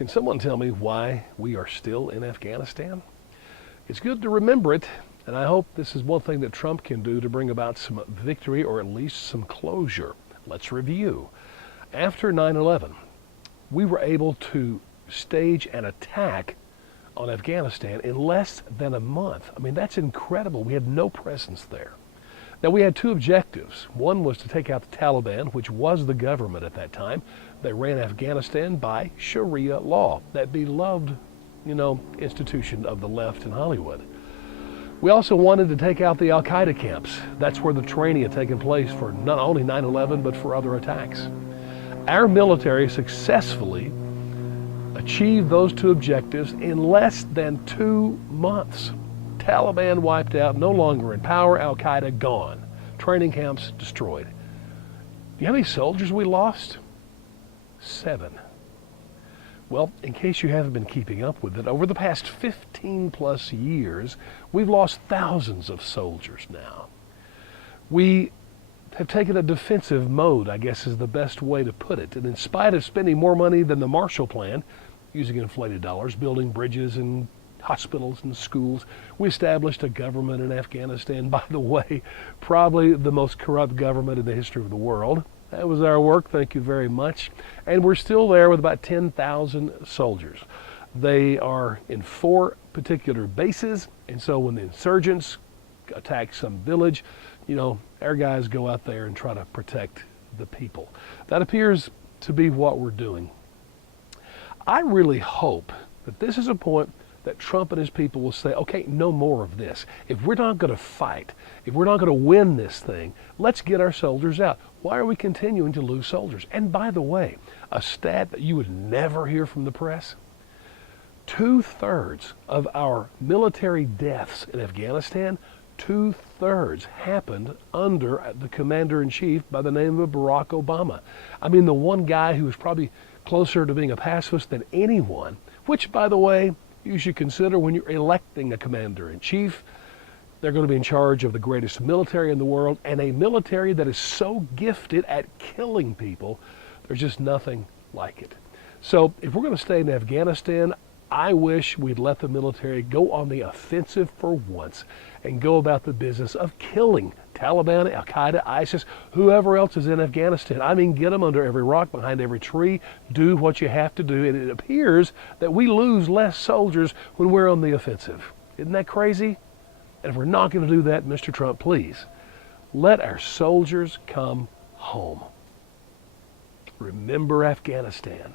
Can someone tell me why we are still in Afghanistan? It's good to remember it, and I hope this is one thing that Trump can do to bring about some victory or at least some closure. Let's review. After 9/11, we were able to stage an attack on Afghanistan in less than a month. I mean, that's incredible. We had no presence there. Now, we had two objectives. One was to take out the Taliban, which was the government at that time. They ran Afghanistan by Sharia law, that beloved, institution of the left in Hollywood. We also wanted to take out the Al-Qaeda camps. That's where the training had taken place for not only 9/11, but for other attacks. Our military successfully achieved those two objectives in less than 2 months. Taliban wiped out, no longer in power. Al-Qaeda gone. Training camps destroyed. Do you know how many soldiers we lost? 7. Well, in case you haven't been keeping up with it, over the past 15 plus years, we've lost thousands of soldiers now. We have taken a defensive mode, I guess is the best way to put it. And in spite of spending more money than the Marshall Plan, using inflated dollars, building bridges and hospitals and schools, we established a government in Afghanistan, by the way, probably the most corrupt government in the history of the world. That was our work, thank you very much. And we're still there with about 10,000 soldiers. They are in 4 particular bases, and so when the insurgents attack some village, our guys go out there and try to protect the people. That appears to be what we're doing. I really hope that this is a point that Trump and his people will say, okay, no more of this. If we're not going to fight, if we're not going to win this thing, let's get our soldiers out. Why are we continuing to lose soldiers? And by the way, a stat that you would never hear from the press, 2/3 of our military deaths in Afghanistan, 2/3 happened under the commander-in-chief by the name of Barack Obama. I mean, the one guy who was probably closer to being a pacifist than anyone, which, by the way, you should consider when you're electing a commander-in-chief. They're going to be in charge of the greatest military in the world, and a military that is so gifted at killing people, there's just nothing like it. So if we're going to stay in Afghanistan, I wish we'd let the military go on the offensive for once and go about the business of killing Taliban, Al-Qaeda, ISIS, whoever else is in Afghanistan. I mean, get them under every rock, behind every tree, do what you have to do. And it appears that we lose less soldiers when we're on the offensive. Isn't that crazy? And if we're not going to do that, Mr. Trump, please, let our soldiers come home. Remember Afghanistan.